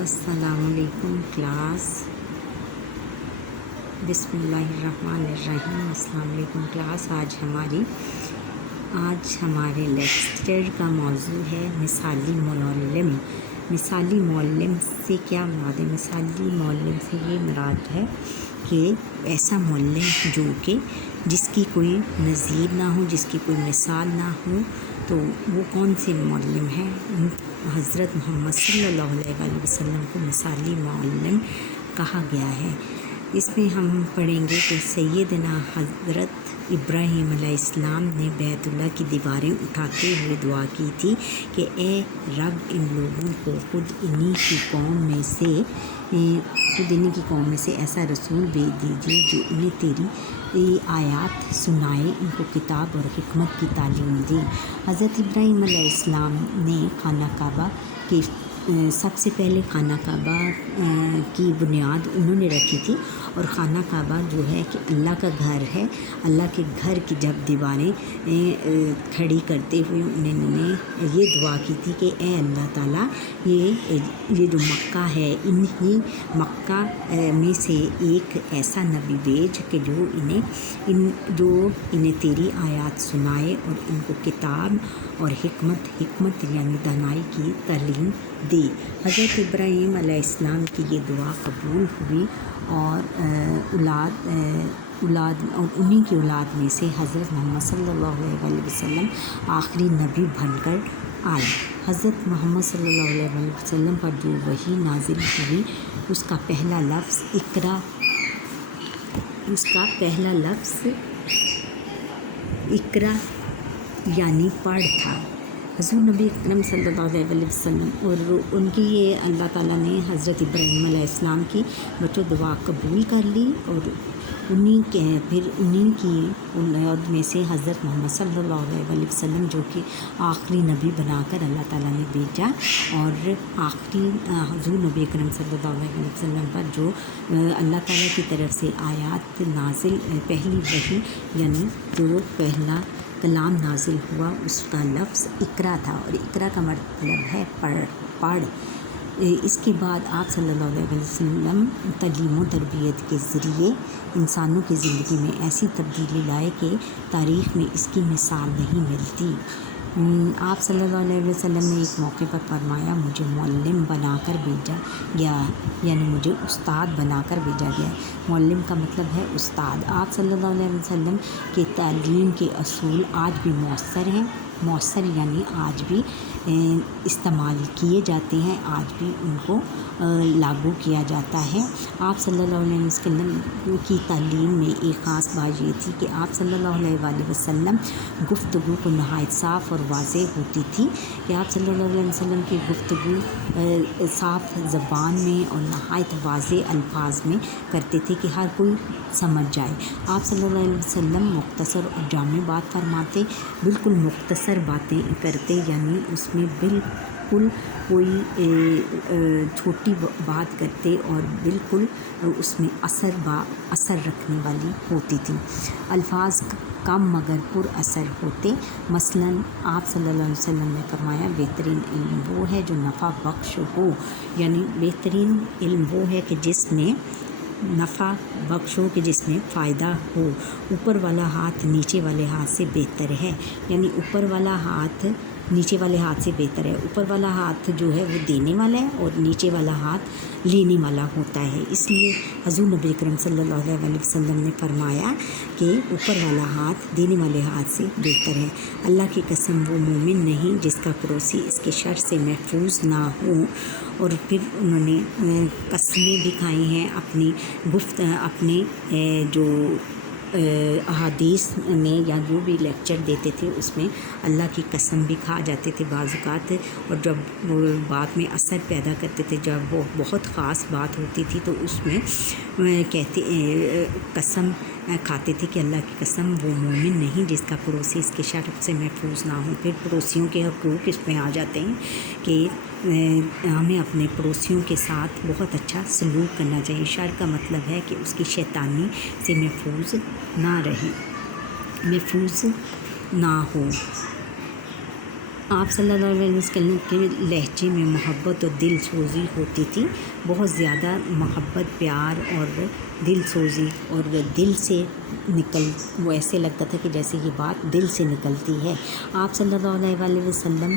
السلام علیکم کلاس. بسم اللہ الرحمن الرحیم. السلام علیکم کلاس. آج ہمارے لیکچر کا موضوع ہے مثالی معلم. مثالی معلم سے کیا مراد ہے؟ مثالی معلم سے یہ مراد ہے کہ ایسا معلم جو کہ جس کی کوئی نظیر نہ ہو، جس کی کوئی مثال نہ ہو. تو وہ کون سے معلم ہیں؟ حضرت محمد صلی اللہ علیہ وسلم کو مثالی معلم کہا گیا ہے. اس میں ہم پڑھیں گے کہ سیدنا حضرت ابراہیم علیہ السلام نے بیت اللہ کی دیواریں اٹھاتے ہوئے دعا کی تھی کہ اے رب، ان لوگوں کو خود انہی کی قوم میں سے ایسا رسول بھیج دیجیے جو انہیں تیری آیات سنائے، ان کو کتاب اور حکمت کی تعلیم دی. حضرت ابراہیم علیہ السلام نے خانہ کعبہ کی سب سے پہلے خانہ کعبہ کی بنیاد انہوں نے رکھی تھی. اور خانہ کعبہ جو ہے کہ اللہ کا گھر ہے. اللہ کے گھر کی جب دیواریں کھڑی کرتے ہوئے انہوں نے یہ دعا کی تھی کہ اے اللہ تعالیٰ، یہ جو مکہ ہے، انہی مکہ میں سے ایک ایسا نبی بھیج کہ جو انہیں تیری آیات سنائے اور ان کو کتاب اور حکمت یعنی دانائی کی تعلیم دے. حضرت ابراہیم علیہ السلام کی یہ دعا قبول ہوئی اور انہی کی اولاد میں سے حضرت محمد صلی اللہ علیہ وسلم آخری نبی بن کر آئے. حضرت محمد صلی اللہ علیہ وسلم پر جو وحی نازل ہوئی اس کا پہلا لفظ اقرا یعنی پڑھ تھا. حضور نبی اکرم صلی اللہ علیہ وسلم اور ان کی یہ اللہ تعالیٰ نے حضرت ابراہیم علیہ السلام کی بچوں دعا قبول کر لی اور انہی کی اولاد میں سے حضرت محمد صلی اللہ علیہ وسلم جو کہ آخری نبی بنا کر اللہ تعالیٰ نے بھیجا. اور آخری حضور نبی اکرم صلی اللہ علیہ وسلم پر جو اللہ تعالیٰ کی طرف سے آیات نازل، پہلی وحی یعنی جو پہلا کلام نازل ہوا اس کا لفظ اقرا تھا. اور اقرا کا مطلب ہے پڑھ. اس کے بعد آپ صلی اللہ علیہ وسلم تعلیم و تربیت کے ذریعے انسانوں کی زندگی میں ایسی تبدیلی لائے کہ تاریخ میں اس کی مثال نہیں ملتی. آپ صلی اللہ علیہ وسلم نے ایک موقع پر فرمایا، مجھے معلم بنا کر بھیجا گیا، یعنی مجھے استاد بنا کر بھیجا گیا. معلم کا مطلب ہے استاد. آپ صلی اللہ علیہ وسلم کے تعلیم کے اصول آج بھی مؤثر یعنی آج بھی استعمال کیے جاتے ہیں، آج بھی ان کو لاگو کیا جاتا ہے. آپ صلی اللہ علیہ وسلم کی تعلیم میں ایک خاص بات یہ تھی کہ آپ صلی اللہ علیہ وسلم گفتگو کو نہایت صاف اور واضح ہوتی تھی کہ آپ صلی اللہ علیہ وسلم کی گفتگو صاف زبان میں اور نہایت واضح الفاظ میں کرتے تھے کہ ہر کوئی سمجھ جائے. آپ صلی اللہ علیہ وسلم مختصر اور جامع بات فرماتے، بالکل مختصر باتیں کرتے، یعنی اس میں بالکل کوئی چھوٹی بات کرتے اور بالکل اس میں اثر رکھنے والی ہوتی تھی. الفاظ کم مگر پر اثر ہوتے. مثلا آپ صلی اللہ علیہ وسلم نے فرمایا، بہترین علم وہ ہے جو نفع بخش ہو، یعنی بہترین علم وہ ہے کہ جس میں نفع بخش ہو، کہ جس میں فائدہ ہو. اوپر والا ہاتھ نیچے والے ہاتھ سے بہتر ہے، یعنی اوپر والا ہاتھ نیچے والے ہاتھ سے بہتر ہے. اوپر والا ہاتھ جو ہے وہ دینے والا ہے اور نیچے والا ہاتھ لینے والا ہوتا ہے. اس لیے حضور نبی اکرم صلی اللہ علیہ وسلم نے فرمایا کہ اوپر والا ہاتھ دینے والے ہاتھ سے بہتر ہے. اللہ کی قسم، وہ مومن نہیں جس کا پڑوسی اس کے شر سے محفوظ نہ ہو. اور پھر انہوں نے قسمیں بھی کھائی ہیں اپنے جو احادیث میں یا جو بھی لیکچر دیتے تھے اس میں اللہ کی قسم بھی کھا جاتے تھے بعض اوقات. اور جب وہ بات میں اثر پیدا کرتے تھے، جب وہ بہت خاص بات ہوتی تھی تو اس میں قسم کھاتے تھے کہ اللہ کی قسم، وہ مومن نہیں جس کا پڑوسی اس کے شر سے محفوظ نہ ہو. پھر پڑوسیوں کے حقوق اس میں آ جاتے ہیں کہ ہمیں اپنے پڑوسیوں کے ساتھ بہت اچھا سلوک کرنا چاہیے. شر کا مطلب ہے کہ اس کی شیطانی سے محفوظ نہ ہو. آپ صلی اللہ علیہ وسلم کے لہجے میں محبت اور دل سوزی ہوتی تھی، بہت زیادہ محبت، پیار اور دل سوزی، اور دل سے وہ ایسے لگتا تھا کہ جیسے یہ بات دل سے نکلتی ہے۔ آپ صلی اللہ علیہ وسلم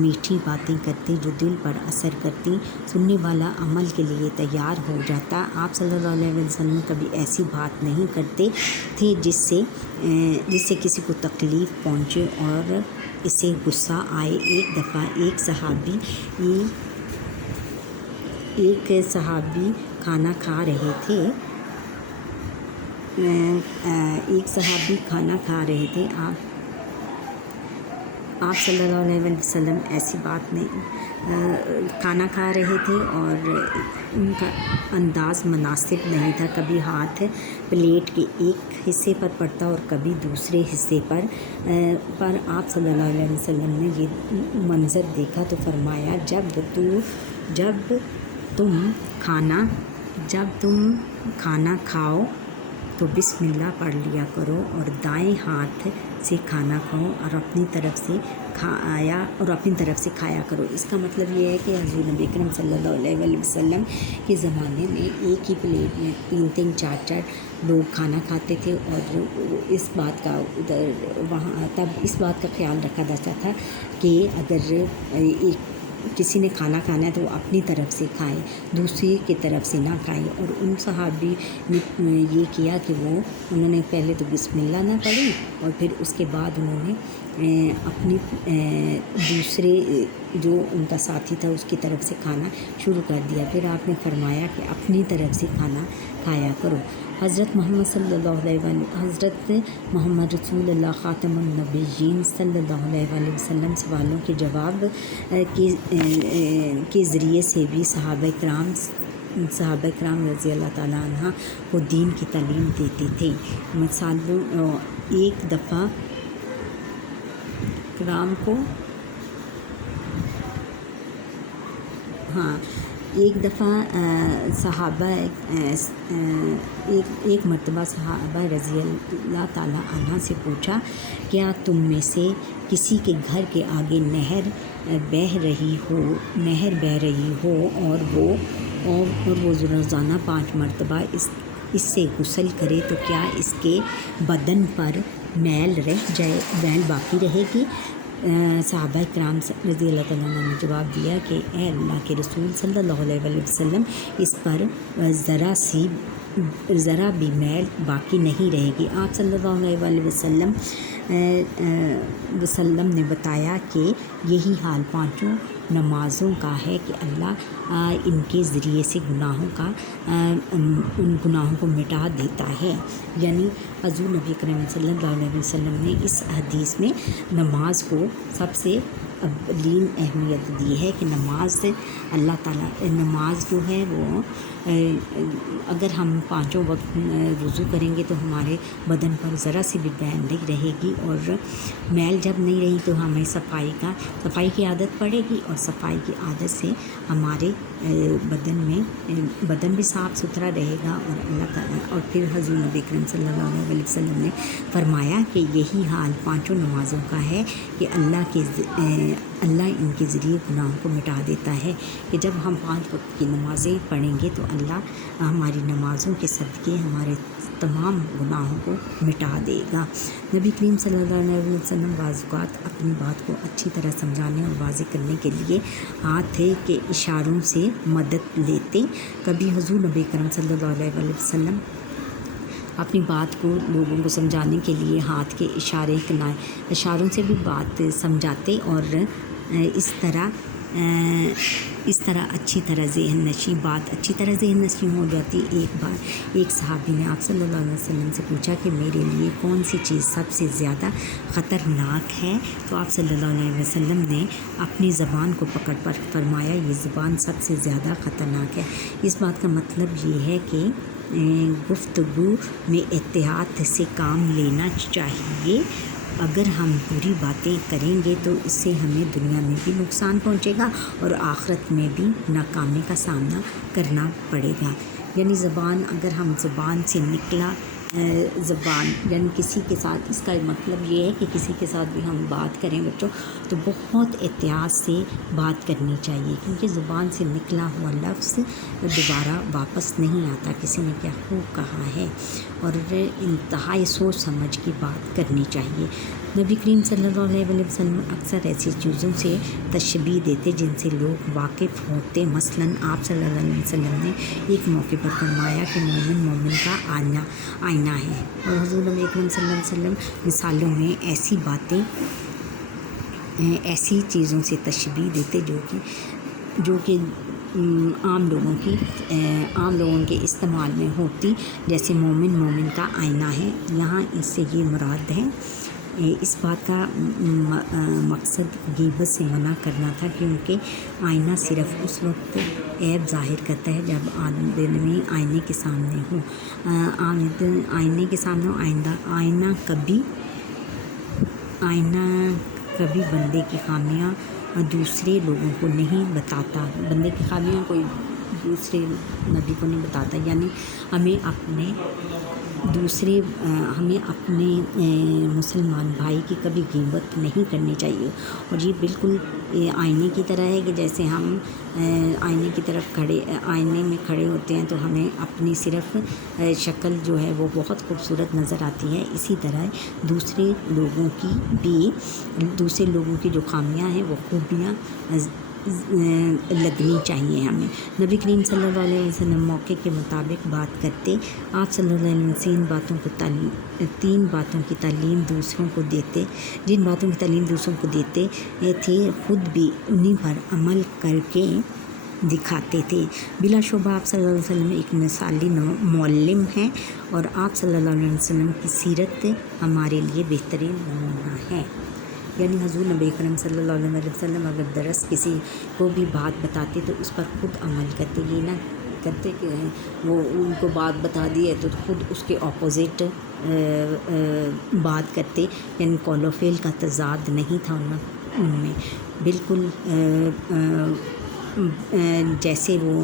میٹھی باتیں کرتے جو دل پر اثر کرتی، سننے والا عمل کے لیے تیار ہو جاتا۔ آپ صلی اللہ علیہ وسلم کبھی ایسی بات نہیں کرتے تھے جس سے کسی کو تکلیف پہنچے اور اسے غصہ آئے۔ ایک دفعہ ایک صحابی کھانا کھا رہے تھے۔ آپ صلی اللہ علیہ وسلم ایسی بات نہیں کھانا کھا رہے تھے اور ان کا انداز مناسب نہیں تھا، کبھی ہاتھ پلیٹ کے ایک حصے پر پڑتا اور کبھی دوسرے حصے پر آپ صلی اللہ علیہ وسلم نے یہ منظر دیکھا تو فرمایا، جب تم کھانا کھاؤ تو بسم اللہ پڑھ لیا کرو اور دائیں ہاتھ سے کھانا کھاؤ اور اپنی طرف سے کھایا کرو۔ اس کا مطلب یہ ہے کہ حضور نبی اکرم صلی اللہ علیہ وسلم کے زمانے میں ایک ہی پلیٹ میں 3 4 لوگ کھانا کھاتے تھے، اور اس بات کا خیال رکھا جاتا تھا کہ اگر کسی نے کھانا کھانا ہے تو وہ اپنی طرف سے کھائے، دوسری کی طرف سے نہ کھائے۔ اور ان صحابی نے یہ کیا کہ انہوں نے پہلے تو بسم اللہ نہ پڑھی اور پھر اس کے بعد انہوں نے اپنی دوسرے جو ان کا ساتھی تھا اس کی طرف سے کھانا شروع کر دیا۔ پھر آپ نے فرمایا کہ اپنی طرف سے کھانا کھایا کرو۔ حضرت محمد رسول اللہ خاتم النبیین صلی اللہ علیہ وسلم سوالوں کے جواب کے ذریعے سے بھی صحابہ کرام رضی اللہ تعالیٰ عنہ کو دین کی تعلیم دیتے تھے۔ ایک دفعہ ایک مرتبہ صحابہ رضی اللہ تعالیٰ عنہ سے پوچھا، کیا تم میں سے کسی کے گھر کے آگے نہر بہہ رہی ہو اور وہ روزانہ 5 مرتبہ اس سے غسل کرے تو کیا اس کے بدن پر میل باقی رہے گی؟ صحابہ کرام رضی اللہ تعالیٰ عنہ نے جواب دیا کہ اے اللہ کے رسول صلی اللہ علیہ وسلم، اس پر ذرا بھی میل باقی نہیں رہے گی۔ آپ صلی اللہ علیہ وسلم نے بتایا کہ یہی حال 5 نمازوں کا ہے کہ اللہ ان کے ذریعے سے ان گناہوں کو مٹا دیتا ہے۔ یعنی حضور نبی کریم صلی اللہ علیہ وسلم نے اس حدیث میں نماز کو سب سے اولین اہمیت دی ہے کہ نماز اللہ تعالیٰ جو ہے وہ اگر ہم 5 وقت وضو کریں گے تو ہمارے بدن پر ذرا سی بھی میل نہیں رہے گی، اور میل جب نہیں رہی تو ہمیں صفائی کی عادت پڑے گی، اور صفائی کی عادت سے ہمارے بدن بھی صاف ستھرا رہے گا، اور اللہ تعالیٰ اور پھر حضور نبی کریم صلی اللہ علیہ وسلم نے فرمایا کہ یہی حال 5 نمازوں کا ہے کہ اللہ ان کے ذریعے گناہوں کو مٹا دیتا ہے، کہ جب ہم 5 وقت کی نمازیں پڑھیں گے تو اللہ ہماری نمازوں کے صدقے ہمارے تمام گناہوں کو مٹا دے گا۔ نبی کریم صلی اللہ علیہ وسلم بعض اوقات اپنی بات کو اچھی طرح سمجھانے اور واضح کرنے کے لیے ہاتھ کے اشاروں سے مدد لیتے۔ کبھی حضور نبی کریم صلی اللہ علیہ وسلم اپنی بات کو لوگوں کو سمجھانے کے لیے ہاتھ کے اشاروں سے بھی بات سمجھاتے، اور اس طرح اچھی طرح ذہن نشیں ہو جاتی۔ ایک بار ایک صحابی نے آپ صلی اللہ علیہ وسلم سے پوچھا کہ میرے لیے کون سی چیز سب سے زیادہ خطرناک ہے؟ تو آپ صلی اللہ علیہ وسلم نے اپنی زبان کو پکڑ پر فرمایا، یہ زبان سب سے زیادہ خطرناک ہے۔ اس بات کا مطلب یہ ہے کہ گفتگو میں احتیاط سے کام لینا چاہیے۔ اگر ہم بری باتیں کریں گے تو اس سے ہمیں دنیا میں بھی نقصان پہنچے گا اور آخرت میں بھی ناکامی کا سامنا کرنا پڑے گا۔ یعنی اگر ہم زبان سے زبان یعنی کسی کے ساتھ، اس کا مطلب یہ ہے کہ کسی کے ساتھ بھی ہم بات کریں بچوں تو بہت احتیاط سے بات کرنی چاہیے، کیونکہ زبان سے نکلا ہوا لفظ دوبارہ واپس نہیں آتا، کسی نے کیا خوب کہا ہے، اور انتہائی سوچ سمجھ کی بات کرنی چاہیے۔ نبی کریم صلی اللہ علیہ وسلم اکثر ایسی چیزوں سے تشبیہ دیتے جن سے لوگ واقف ہوتے۔ مثلاً آپ صلی اللہ علیہ وسلم نے ایک موقع پر فرمایا کہ مومن کا آئینہ ہے، اور حضور نبی کریم صلی اللہ علیہ وسلم مثالوں میں ایسی چیزوں سے تشبیہ دیتے جو کہ عام لوگوں کے استعمال میں ہوتی، جیسے مومن کا آئینہ ہے۔ یہاں اس سے یہ مراد ہے، اس بات کا مقصد غیبت سے منع کرنا تھا، کیونکہ آئینہ صرف اس وقت عیب ظاہر کرتا ہے جب آدمی آئینے کے سامنے ہو۔ آئینہ کبھی بندے کی خامیاں دوسرے لوگوں کو نہیں بتاتا، بندے کی خامیاں کوئی دوسرے نبی کو نہیں بتاتا، یعنی ہمیں اپنے مسلمان بھائی کی کبھی غیبت نہیں کرنی چاہیے، اور یہ بالکل آئینے کی طرح ہے کہ جیسے ہم آئینے میں کھڑے ہوتے ہیں تو ہمیں اپنی صرف شکل جو ہے وہ بہت خوبصورت نظر آتی ہے، اسی طرح دوسرے لوگوں کی جو خامیاں ہیں وہ خوبیاں لگنی چاہیے ہمیں۔ نبی کریم صلی اللہ علیہ وسلم موقع کے مطابق بات کرتے۔ آپ صلی اللہ علیہ وسلم تین باتوں کی تعلیم دوسروں کو دیتے، جن باتوں کی تعلیم دوسروں کو دیتے تھے خود بھی انہی پر عمل کر کے دکھاتے تھے۔ بلا شبہ آپ صلی اللہ علیہ وسلم ایک مثالی معلم ہیں، اور آپ صلی اللہ علیہ وسلم کی سیرت ہمارے لیے بہترین نمونہ ہے۔ یعنی حضور نبی کریم صلی اللہ علیہ وسلم اگر درس کسی کو بھی بات بتاتے تو اس پر خود عمل کرتے، یہ نہ کرتے کہ وہ ان کو بات بتا دی ہے تو خود اس کے اپوزٹ بات کرتے، یعنی قول و فعل کا تضاد نہیں تھا ان میں، بالکل جیسے وہ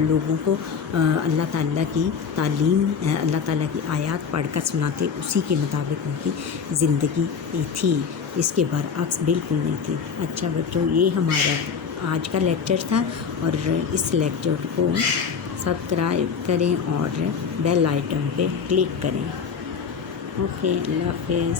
لوگوں کو اللہ تعالیٰ کی تعلیم، اللہ تعالیٰ کی آیات پڑھ کر سناتے، اسی کے مطابق ان کی زندگی تھی، اس کے برعکس بالکل نہیں تھی۔ اچھا بچوں، یہ ہمارا آج کا لیکچر تھا، اور اس لیکچر کو سبسکرائب کریں اور بیل آئیکن پہ کلک کریں۔ اوکے، اللہ حافظ۔